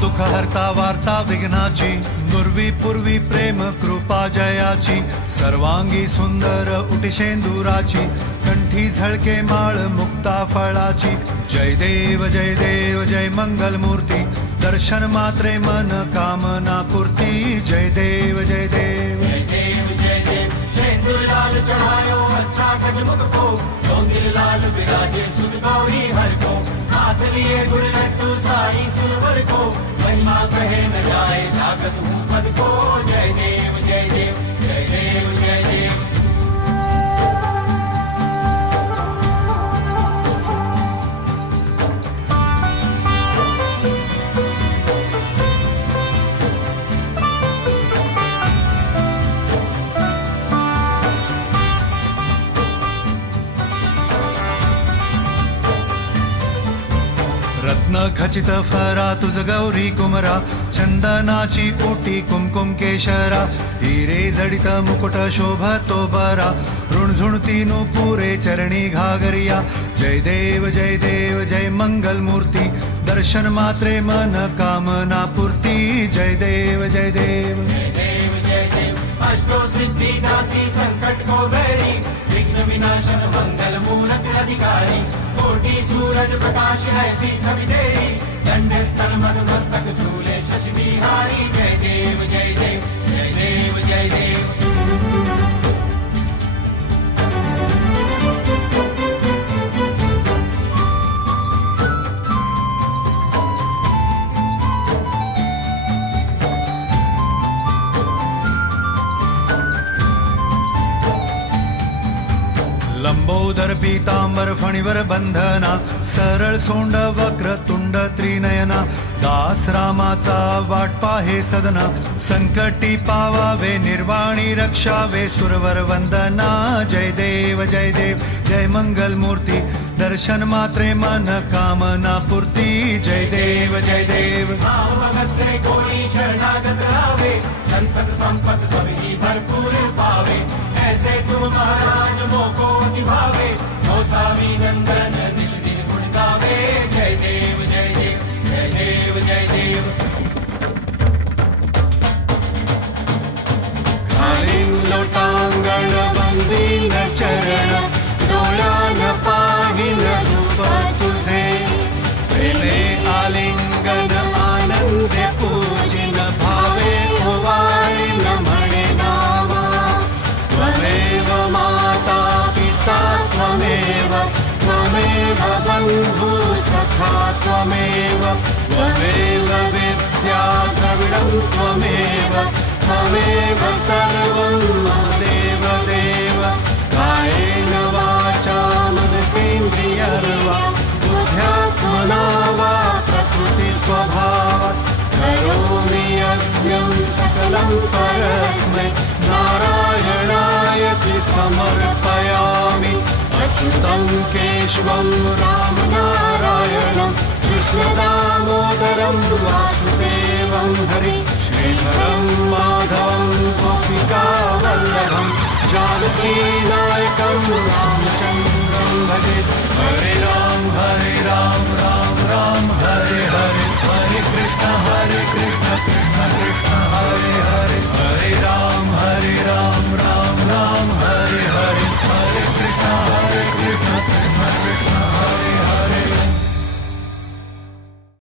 दुःख हरता वार्ता विघ्नाची, नुरवी पूर्वी प्रेम कृपा जयाची, सर्वांगी सुंदर उटिशेंदुराची, कंठी झळके माळ मुक्ता फळाची. जय देव जय मंगल मूर्ती, दर्शन मात्रे मन कामना पूर्ती. जय देव जय देव शेंदूर लाल चढ़ायो अच्छा गजमुख को, डोंगिर लाल विराजे सुध गौरी हर को, हाथ लिए गुड़ लड्डू साई सुरवर को, महिमा कहे न जाए जागत हूँ पद को. जय देव जय देव जय देव जय देव. रत्न खचित फरा तुझ गौरी कुमरा, चंदनाची ओटी कुमकुम केशरा, हिरे जडित मुकुट शोभतो बरा, ऋणझुणती पुरे चरणी घागरिया. जय देव जय मंगल मूर्ती, दर्शन मात्रे मन कामना पूर्ती. जय देव जय देव जय देव जय देव. अष्टो सिद्धि दासी संकट को बैरी, विघ्न विनाशन मंगल मूरत अधिकारी, कोटि सूरज प्रकाश ऐसी छवि तेरी, दंड स्थल मद मस्तक झूले शशि बिहारी. जय देव जय देव जय देव जय देव. लंबोदर पीतांबर फणीवर बंधना, सरळ सोंड वक्र तुंड त्रिनयना, दास रामाचा वाट पाहे सदना, संकटी पावावे निर्वाणी रक्षावे सुरवर वंदना. जय देव जय मंगल मूर्ती, दर्शन मात्रे मन कामना पूर्ती. जय देव जय देव. भाव भगत से कोई शरणागत आवे, संतत संपत सभी भरपूर पावे, ऐसे तुम महाराज मोको निभावे, गोसावी नंदन निश दिन गुण गावे. जय देव जय देव जय देव जय देव. खालीं लोटांगण वंदीन चरण, डोळ्यान पाहिन रूप तुझे, प्रेमे आलिंगन आनंदे पूजिन, भावे ओवाळीन म्हणे नावा. त्वमेव माता पिता त्वमेव, त्वमेव बंधु सखा त्वमेव, त्वमेव विद्या द्रविडं त्वमेव, त्वमेव सर्वं देव देव. कायेन वाचा मनसेन्द्रियर्वा, बुद्ध्यात्मना वा प्रकृति स्वभावात्, करोमि यज्ञं सकलं परस्मै, नारायणायति समर्पयामि. अच्युतं केशवं रामनारायणं, कृष्णदामोदरं वासुदेवं हरि, श्रीधरं माधवं गोपिका